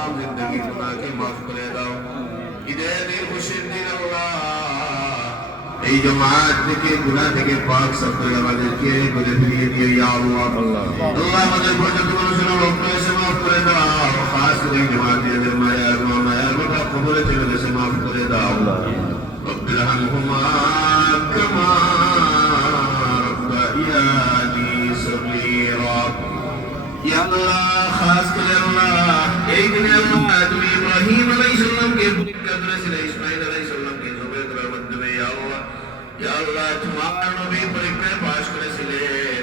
तमाम जिंदगी गुनाह के माफ करे दाओ ঈদের দিন খুশির দিন আল্লাহ এই জামাত থেকে গুনাহ থেকে পাক সকল আমাদেরকে করে ফিরিয়ে দিও ইয়া আল্লাহ আল্লাহ আমাদের যত মানুষের রোগ রয়েছে মাফ করে দাও খাস করে জামাতের মায়ের কথা কবরে চলে গেছে মাফ করে দাও رب ارحمهما كما ربياني صغيرا يا الله খাস করে আল্লাহ এই দিনে আল্লাহ তুমি ইব্রাহিম আলাইহিস সালামকে পরীক্ষা করেছিলে ইসমাঈল আলাইহিস সালামকে জবাই করার মাধ্যমে ইয়া আল্লাহ তোমার নবী পরীক্ষায় পাস করেছিলেন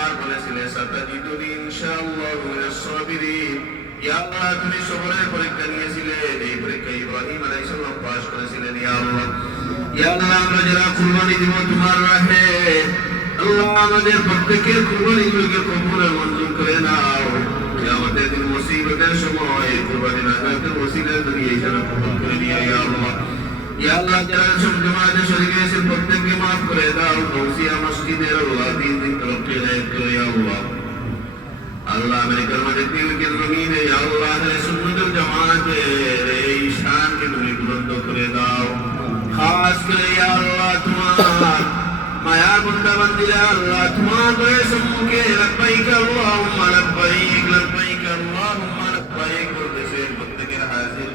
আর বলেছিলেন সাতাজিদুনি ইনশাআল্লাহ মিনাস সাবিরিন ইয়া আল্লাহ তুমি সবরের পরীক্ষা নিয়েছিলেন এই পরীক্ষায় ইব্রাহিম আলাইহিস সালাম পাস করেছিলেন ইয়া আল্লাহ আমরা যারা কুরবানি দিব তোমার রাহে আল্লাহ আমাদের প্রত্যেকের কুরবানিগুলোকে কবুল আর মঞ্জুর করে নাও কিয়ামতের দিন মুসিবতের সময় কুরবানি নাজাতের ওসিলায় তুমি এই যেন কবুল করে নিও ইয়া আল্লাহ যারা সব জামাতে শরীক হয়েছেন প্রত্যেককে মাফ করে দাও গৌসিয়া মসজিদের আল্লাহ দিন তরক্কি ইনায়াত করো ইয়া আল্লাহ আমেরিকার মাঝে দিলকে জমিনে ইয়া আল্লাহ সুন্নাতুল জামাতের এই শানকে তুমি বুলন্দ করে দাও খাস করে ইয়া আল্লাহ তোমার মায়ার বান্দা বান্দিরা আল্লাহ তোমার দয়া সম্মুখে লব্বাইক আল্লাহুম্মা লব্বাইক লব্বাইক আল্লাহুম্মা লব্বাইক বলতেছে প্রত্যেকের হাজির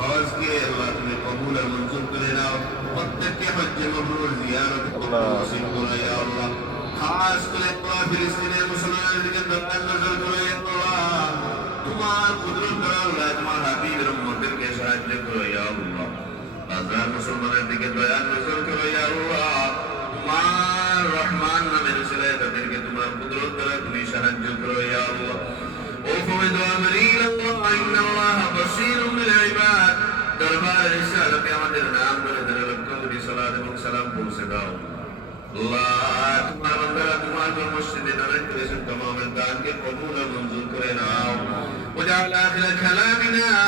হজকে আল্লাহ তুমি কবুল আর মঞ্জুর করে নাও প্রত্যেককে হজ্জে মাবরুর জিয়ারত নসিব করো ইয়া আল্লাহ খাস করে আল্লাহ ফিলিস্তিনের মুসলমানদের দিকে দয়া নজর করো ইয়া আল্লাহ তোমার কুদরত দ্বারা আল্লাহ তোমার হাবিবের উম্মতদেরকে সাহায্য করো ইয়া আল্লাহ গাজার মুসলমানদের দিকে দয়া নজর করো ইয়া আল্লাহ তোমার রহমান নামের উসিলায় তাদেরকে তোমার কুদরত দ্বারা তুমি সাহায্য করো ইয়া আল্লাহ ও ফওয়াইদ আমরিল আল্লাহ ইন্নাল্লাহ বাসীরুম বিল ইবাদ দরবার রিসালাতে আমাদের নাম ধরে ধরে লক্ষ কোটি সালাত এবং সালাম পৌঁছে দাও আল্লাহ তোমার বান্দারা তোমার মসজিদে দাঁড়ায় করেছেন तमाम দানকে কবুল আর মঞ্জুর করে নাও ওয়াজআল আখির কালামিনা